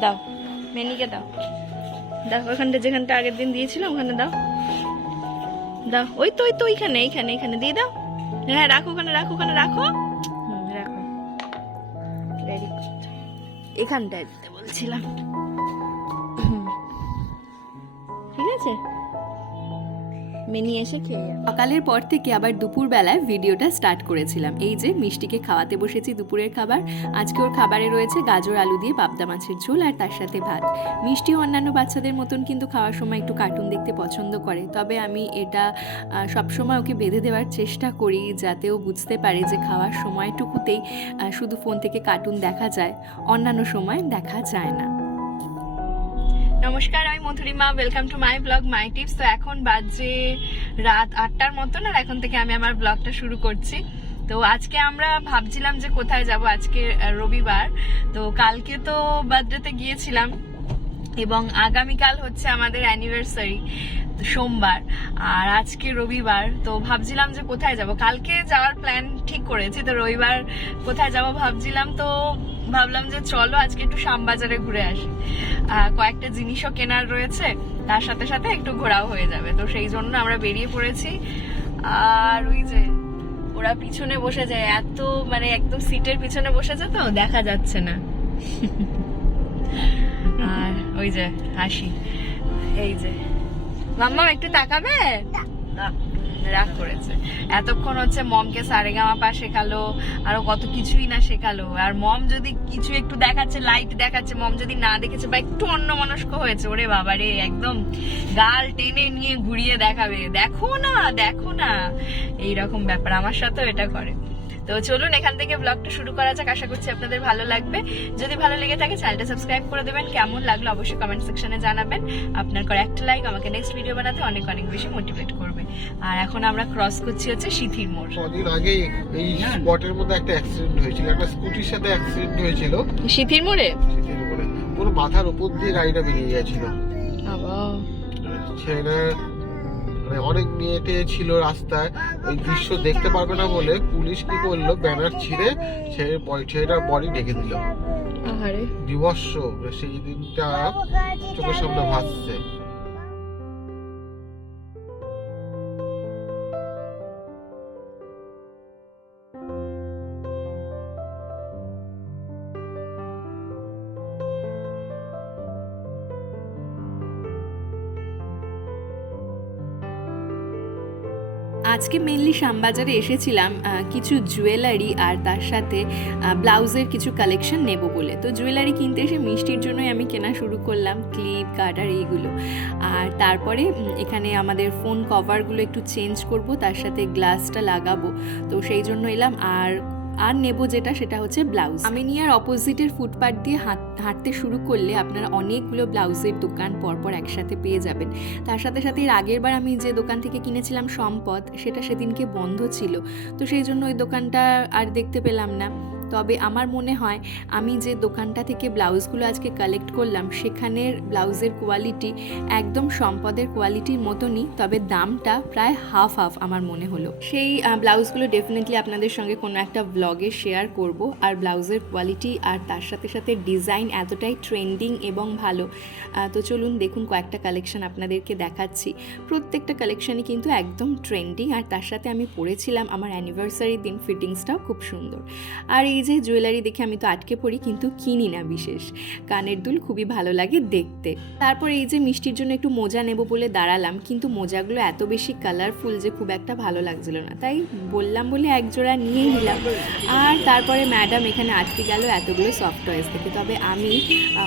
দাও, মেনিকে দাও। দাও, ওখানটা যেখানটা আগের দিন দিয়েছিলাম, ওখানে দাও। দাও, ওই তো ওই তো, ওইখানে, এইখানে এইখানে, দিয়ে দাও। হ্যাঁ রাখো ওখানে রাখো ওখানে, রাখো। হুম, রাখো। এখানটায় দিতে বলছিলাম। ঠিক আছে? মেনি এসে খেয়ে সকালের পর থেকে আবার দুপুরবেলায় ভিডিওটা স্টার্ট করেছিলাম। এই যে, মিষ্টিকে খাওয়াতে বসেছি দুপুরের খাবার। আজকে ওর খাবারে রয়েছে গাজর, আলু দিয়ে পাবদা মাছের ঝোল আর তার সাথে ভাত। মিষ্টি অন্যান্য বাচ্চাদের মতন কিন্তু খাওয়ার সময় একটু কার্টুন দেখতে পছন্দ করে। তবে আমি এটা সবসময় ওকে বেঁধে দেওয়ার চেষ্টা করি যাতে ও বুঝতে পারে যে খাওয়ার সময়টুকুতেই শুধু ফোন থেকে কার্টুন দেখা যায়। অন্যান্য সময় দেখা যায় না। নমস্কার, আমি Madhurima. Welcome to my blog my tips তো এখন বাজে রাত আটটার মতন, আর এখন থেকে আমি আমার ব্লগটা শুরু করছি। তো আজকে আমরা ভাবছিলাম যে কোথায় যাব আজকে রবিবার। তো কালকে তো বার্থডেতে গিয়েছিলাম, এবং আগামীকাল হচ্ছে আমাদের অ্যানিভার্সারি সোমবার, আর আজকে রবিবার। তো ভাবছিলাম যে কোথায় যাব? কালকে যাওয়ার প্ল্যান ঠিক করেছি, তো রবিবার কোথায় যাব ভাবছিলাম, তো ভাবলাম যে চলো আজকে একটু শ্যামবাজারে ঘুরে আসি। কয়েকটা জিনিসও কেনার রয়েছে তার সাথে সাথে একটু ঘোরাও হয়ে যাবে। তো সেই জন্য আমরা বেরিয়ে পড়েছি। আর ওই যে ওরা পিছনে বসে যায় এত মানে একদম সিটের পিছনে বসেছে তো দেখা যাচ্ছে না। আর ওই যে হাসি। এই যে। মাম্মা একটু তাকাবে? না, রাগ করেছে। এতক্ষণ হচ্ছে মমকে সারেগামা পা শেখালো, আরও কত কিছুই না শেখালো। আর মম যদি কিছু একটু দেখাচ্ছে লাইট দেখাচ্ছে, মম যদি না দেখেছে বা একটু অন্য মনস্ক হয়েছে, ওরে বাবা রে, একদম গাল টেনে নিয়ে ঘুরিয়ে দেখাবে। দেখো না দেখো না। এইরকম ব্যাপার আমার সাথেও এটা করে। তো চলুন এখান থেকে ব্লগটা শুরু করা যাক আশা করছি আপনাদের ভালো লাগবে। যদি ভালো লেগে থাকে চ্যানেলটা সাবস্ক্রাইব করে দেবেন। কেমন লাগল অবশ্যই কমেন্ট সেকশনে জানাবেন। আপনার করে একটা লাইক আমাকে নেক্সট ভিডিও বানাতে অনেক অনেক বেশি মোটিভেট করবে। আর এখন আমরা ক্রস করছি হচ্ছে সিথির মোড়। কদিন আগে এই স্পটের মধ্যে একটা অ্যাক্সিডেন্ট হয়েছিল একটা স্কুটির সাথে অ্যাক্সিডেন্ট হয়েছিল। সিথির মোড়ে? করে পুরো মাথার উপর দিয়ে গাড়িটা বেরিয়ে গেছিল ছেলেটা মানে অনেক মেয়েটে ছিল রাস্তায়। ওই দৃশ্য দেখতে পারবে না বলে পুলিশ কি করল? ব্যানার ছিঁড়ে ছেলের বডি ছেলেটার বডি ডেকে দিল। বিভৎস সেই দিনটা চোখের সামনে ভাসছে। আজকে মেনলি শ্যামবাজারে এসেছিলাম কিছু জুয়েলারি আর তার সাথে ব্লাউজের কিছু কালেকশন নেব বলে। তো জুয়েলারি কিনতে এসে মিষ্টির জন্যই আমি কেনা শুরু করলাম ক্লিপ কাটার এইগুলো। আর তারপরে এখানে আমাদের ফোন কভারগুলো একটু চেঞ্জ করব, তার সাথে গ্লাসটা লাগাবো। তো সেই জন্য এলাম। আর আর নেব যেটা, সেটা হচ্ছে ব্লাউজ। আমি নিয়ে আর অপোজিটের ফুটপাথ দিয়ে হাঁট- হাঁটতে শুরু করলে আপনারা অনেকগুলো ব্লাউজের দোকান পরপর একসাথে পেয়ে যাবেন। তার সাথে সাথে এর আগের বার আমি যে দোকান থেকে কিনেছিলাম সম্পদ, সেটা সেদিনকে বন্ধ ছিল। তো সেই জন্য ওই দোকানটা আর দেখতে পেলাম না। তবে আমার মনে হয় আমি যে দোকানটা থেকে ব্লাউজগুলো আজকে কালেক্ট করলাম, সেখানের ব্লাউজের কোয়ালিটি একদম সম্পদের কোয়ালিটির মতনই, তবে দামটা প্রায় হাফ হাফ আমার মনে হলো। সেই ব্লাউজগুলো ডেফিনেটলি আপনাদের সঙ্গে কোনো একটা ব্লগে শেয়ার করব, আর ব্লাউজের কোয়ালিটি আর তার সাথে সাথে ডিজাইন এতটাই ট্রেন্ডিং এবং ভালো। তো চলুন দেখুন কয়েকটা কালেকশন আপনাদেরকে দেখাচ্ছি। প্রত্যেকটা কালেকশনই কিন্তু একদম ট্রেন্ডিং আর তার সাথে আমি পরেছিলাম আমার অ্যানিভার্সারির দিন ফিটিংসটাও খুব সুন্দর। আর এই যে জুয়েলারি দেখে আমি তো আটকে পড়ি, কিন্তু কিনি না বিশেষ। কানের দুল খুবই ভালো লাগে দেখতে। তারপর এই যে মিষ্টির জন্য একটু মোজা নেব বলে দাঁড়ালাম, কিন্তু মোজাগুলো এত বেশি কালারফুল যে খুব একটা ভালো লাগছিল না। তাই বললাম বলে এক জোড়া নিলাম। আর তারপরে ম্যাডাম এখানে আটকে গেল এতগুলো সফট টয়েস থেকে তবে আমি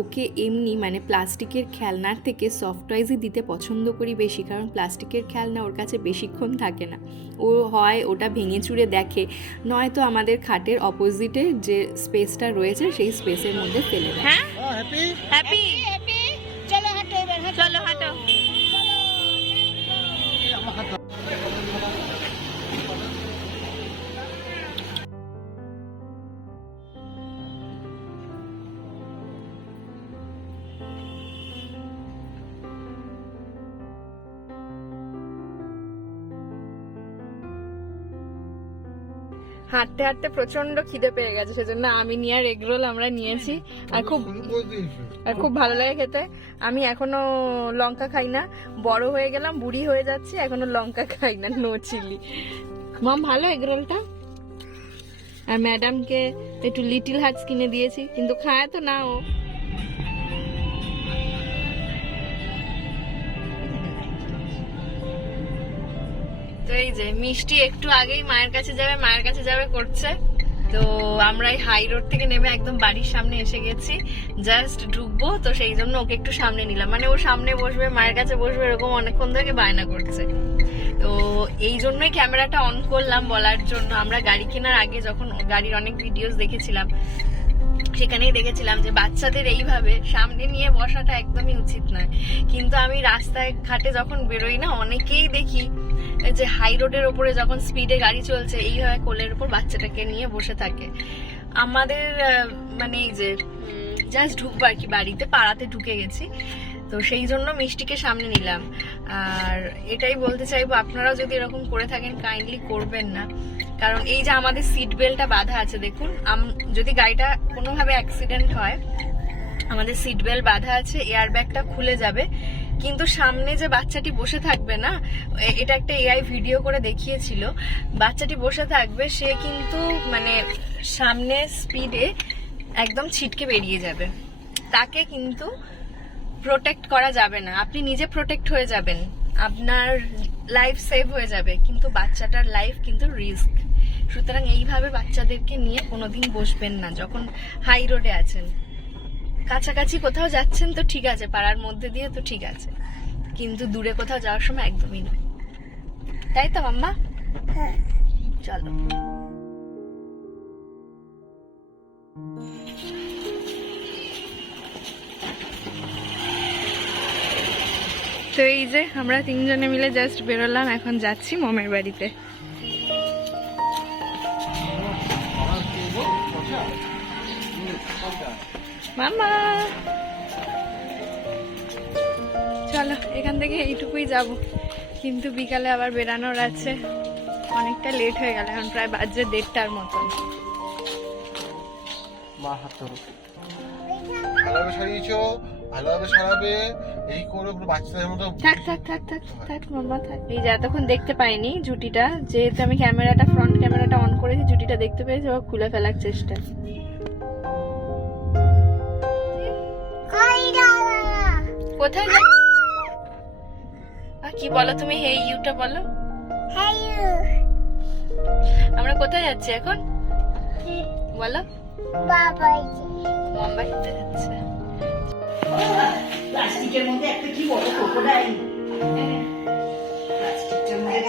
ওকে এমনি মানে প্লাস্টিকের খেলনার থেকে সফট টয়েসই দিতে পছন্দ করি বেশি, কারণ প্লাস্টিকের খেলনা ওর কাছে বেশিক্ষণ থাকে না। ও হয় ওটা ভেঙে চুরে দেখে, নয়তো আমাদের খাটের অপোজিটে যে স্পেসটা রয়েছে সেই স্পেসের মধ্যে ফেলে দেয়। হ্যাঁ? হ্যাপি চলো হাঁটতে হাঁটতে প্রচণ্ড খিদে পেয়ে গেছে সেজন্য আমি নিয়ে আর এগরোল আমরা নিয়েছি। আর খুব শুরু করে দিয়েছ আর খুব ভালো লাগে খেতে। আমি এখনও লঙ্কা খাই না। বড় হয়ে গেলাম বুড়ি হয়ে যাচ্ছি এখনও লঙ্কা খাই না নো চিলি। মাম ভালো এগরোলটা আর ম্যাডামকে একটু লিটিল হাটস কিনে দিয়েছি কিন্তু খায় তো না ও। এই যে, মিষ্টি একটু আগেই মায়ের কাছে যাবে, মায়ের কাছে যাবে করছে। তো আমরা এই হাই রোড থেকে নেমে একদম বাড়ির সামনে এসে গেছি। জাস্ট ঢুকবো, তো সেই জন্য ওকে একটু সামনে নিলাম। মানে ও সামনে বসবে, মায়ের কাছে বসবে, এরকম অনেকক্ষণ থেকে বায়না করছে। তো এই জন্যই ক্যামেরাটা অন করলাম বলার জন্য। আমরা গাড়ি কেনার আগে যখন গাড়ির অনেক ভিডিওস দেখেছিলাম, সেখানেই দেখেছিলাম যে বাচ্চাদের এইভাবে সামনে নিয়ে বসাটা একদমই উচিত নয়। কিন্তু আমি রাস্তায়, ঘাটে যখন বেরোই না, অনেকেই দেখি যে হাই রোডের ওপরে যখন স্পিডে গাড়ি চলছে এইভাবে কোলের উপর বাচ্চাটাকে নিয়ে বসে থাকে। আমাদের মানে এই যে জাস্ট ঢুকবো আর কি বাড়িতে, পাড়াতে ঢুকে গেছি। তো সেই জন্য মিষ্টিকে সামনে নিলাম। আর এটাই বলতে চাইব, আপনারাও যদি এরকম করে থাকেন কাইন্ডলি করবেন না। কারণ এই যে আমাদের সিট বেল্টটা বাঁধা আছে, দেখুন যদি গাড়িটা কোনোভাবে অ্যাক্সিডেন্ট হয়, আমাদের সিট বেল্ট বাঁধা আছে এয়ার ব্যাগটা খুলে যাবে। কিন্তু সামনে যে বাচ্চাটি বসে থাকবে না এটা একটা এআই ভিডিও করে দেখিয়েছিল। বাচ্চাটি বসে থাকবে, সে কিন্তু মানে সামনে স্পিডে একদম ছিটকে বেরিয়ে যাবে। তাকে কিন্তু প্রোটেক্ট করা যাবে না। আপনি নিজে প্রোটেক্ট হয়ে যাবেন। আপনার লাইফ সেভ হয়ে যাবে, কিন্তু বাচ্চাটার লাইফ কিন্তু রিস্ক সুতরাং এইভাবে বাচ্চাদেরকে নিয়ে কোনোদিন বসবেন না, যখন হাই রোডে আছেন। কাছাকাছি কোথাও যাচ্ছেন তো ঠিক আছে পাড়ার মধ্যে দিয়ে তো ঠিক আছে। কিন্তু দূরে কোথাও যাওয়ার সময় একদমই না তাই তো মাম্মা চলো। তো এই যে আমরা তিনজনে মিলে জাস্ট বেরোলাম এখন যাচ্ছি মমের বাড়িতে। মামা। চলো এখান থেকে এইটুকুই যাব। কিন্তু বিকালে আবার বেরানোর আছে। অনেকটা লেট হয়ে গেল এখন প্রায় বাজে দেড়টার মতন। মা হাত সারিয়েছো ভালোভাবে সারাবে এই করে বাচ্চাদের মতো। থাক থাক থাক থাক থাক মাম্মা থাক। এই যে এতক্ষণ দেখতে পাইনি জুটিটা যেহেতু আমি ক্যামেরাটা ফ্রন্ট ক্যামেরাটা অন করেছি জুটিটা দেখতে পেয়েছি ও খুলে ফেলার চেষ্টা। কোথায় যাচ্ছ আহ, কি বলো তুমি? হে ইউটা বলো। আমরা কোথায় যাচ্ছি এখন? বলো। মুম্বাইতে যাচ্ছে। প্লাস্টিকের মধ্যে একটা কি বড় ক্রোকোডাইল প্লাস্টিকটার মধ্যে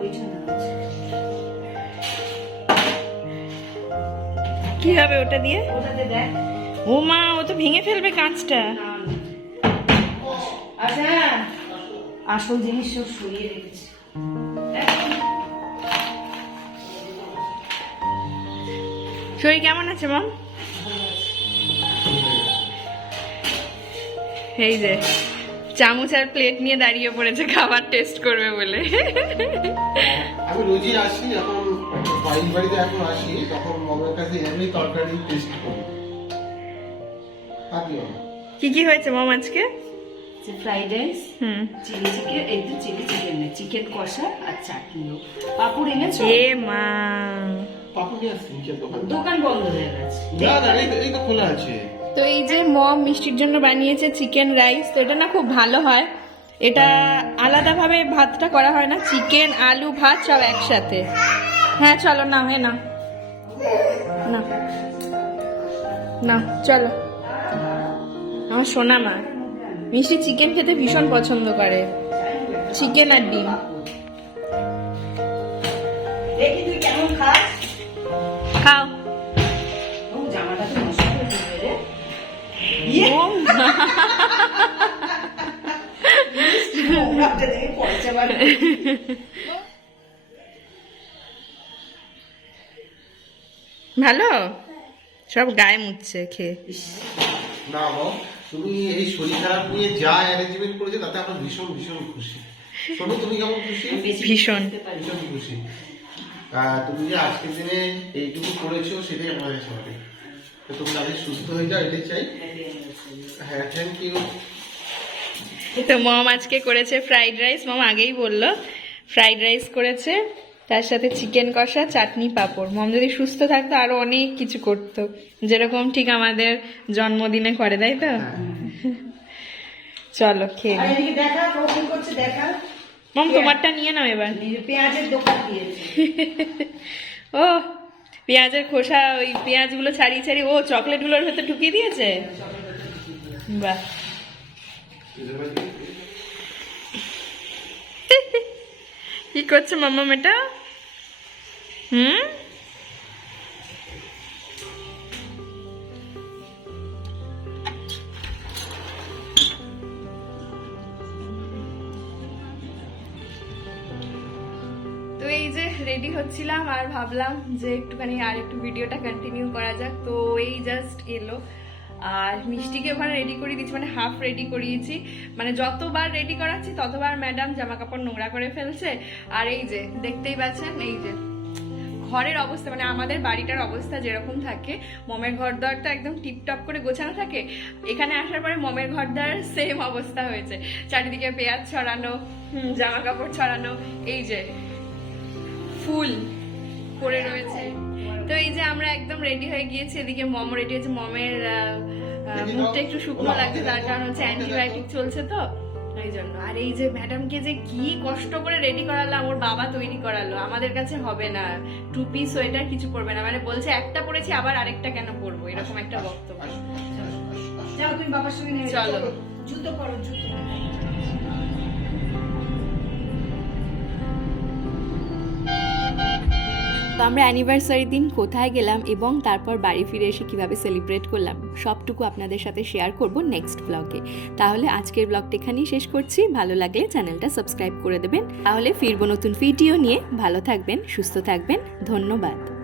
ওইটা না। কি হবে ওটা দিয়ে? ওটাতে দেখ। ও মা ও তো ভেঙে ফেলবে কাঁচটা। আচ্ছা আসল জিনিস সব সরিয়ে রেখেছে। শরীর কেমন আছে মম? এই যে চামচ আর প্লেট নিয়ে দাঁড়িয়ে পড়েছে খাবার টেস্ট করবে বলে। আমি রোজই আসি বাড়ির বাড়িতে এখন আসি তখন মমের কাছে এমনি তরকারি টেস্ট করি। কি কি হয়েছে মম আজকে? Fried rice hmm. Chilli chicken এই তো চিলি চিকেন নেই চিকেন কষা আর চাটনিও পাপড় এনেছো? এ মা। দোকান। বন্ধ হয়ে গেছে। না না তো- এই তো খোলা আছে। তো এই যে মম মিষ্টির জন্য বানিয়েছে চিকেন রাইস তো এটা না খুব ভালো হয়। এটা আলাদাভাবে ভাতটা করা হয় না চিকেন আলু ভাত সব একসাথে। হ্যাঁ চলো না হ্যাঁ না না না চলো। আমার সোনা মা। মিষ্টি চিকেন খেতে ভীষণ পছন্দ করে। চিকেন আর ডিম। দেখি তুই কেমন খাস? খাও। জামাটা তো নষ্ট রে। করে। ভালো? সব গায়ে মুচ্ছে খেয়ে। না তুমি এই শরীর খারাপ নিয়ে যা অ্যারেঞ্জমেন্ট করেছে তাতে আমরা ভীষণ ভীষণ খুশি। শোনো তুমি কেমন খুশি? ভীষণ। ভীষণ খুশি। তুমি যে আজকের দিনে এইটুকু করেছ সেটাই আমাদের কাছে অনেক তো তুমি তাদের সুস্থ হয়ে যাও এটাই চাই। হ্যাঁ থ্যাংক ইউ তো মম আজকে করেছে ফ্রাইড রাইস মম আগেই বলল ফ্রাইড রাইস করেছে। তার সাথে চিকেন কষা চাটনি পাঁপড়। মম যদি সুস্থ থাকতো আরও অনেক কিছু করতো। যেরকম ঠিক আমাদের জন্মদিনে করে তাই তো? চলো খেয়ে মম তোমারটা নিয়ে নাও এবার। পেঁয়াজের দোকান ও পেঁয়াজের খোসা ওই পেঁয়াজগুলো ছাড়িয়ে ছাড়িয়ে ও চকলেটগুলোর ভেতর ঢুকিয়ে দিয়েছে? বাহ। কি করছে মাম্মা এটা? হুম? তো এই যে রেডি হচ্ছিলাম আর ভাবলাম যে একটুখানি আর একটু ভিডিওটা কন্টিনিউ করা যাক। তো এই জাস্ট এলো। আর মিষ্টিকে ওখানে রেডি করিয়ে দিচ্ছি মানে হাফ রেডি করিয়েছি। মানে যতবার রেডি করাচ্ছি, ততবার ম্যাডাম জামা কাপড় নোংরা করে ফেলছে। আর এই যে, দেখতেই পাচ্ছেন, এই যে। ঘরের অবস্থা মানে আমাদের বাড়িটার অবস্থা যেরকম থাকে মমের ঘর দরটা একদম টিপটপ করে গোছানো থাকে এখানে আসার পরে মমের ঘর দর সেম অবস্থা হয়েছে। চারিদিকে পেঁয়াজ ছড়ানো জামা কাপড় ছড়ানো এই যে ফুল পড়ে রয়েছে। তো এই যে আমরা একদম রেডি হয়ে গিয়েছি এদিকে মম রেডি হয়েছে মমের মুখটা একটু শুকনো লাগছে তার কারণ হচ্ছে অ্যান্টিবায়োটিক চলছে তো। জন্য। আর এই যে ম্যাডামকে যে কি কষ্ট করে রেডি করালো আমার বাবা তৈরি করালো আমাদের কাছে হবে না। টুপি সোয়েটার কিছু পরবে না। মানে বলছে একটা পরেছি আবার আরেকটা কেন পরবো? এরকম একটা বক্তব্য। যাও তুমি বাবার সঙ্গে চলো। জুতো পরো জুতো। তো আমরা অ্যানিভার্সারির দিন কোথায় গেলাম এবং তারপর বাড়ি ফিরে এসে কীভাবে সেলিব্রেট করলাম, সবটুকু আপনাদের সাথে শেয়ার করব নেক্সট ব্লগে তাহলে আজকের ব্লগটা এখানেই শেষ করছি, ভালো লাগলে চ্যানেলটা সাবস্ক্রাইব করে দেবেন। তাহলে ফিরবো নতুন ভিডিও নিয়ে, ভালো থাকবেন, সুস্থ থাকবেন, ধন্যবাদ।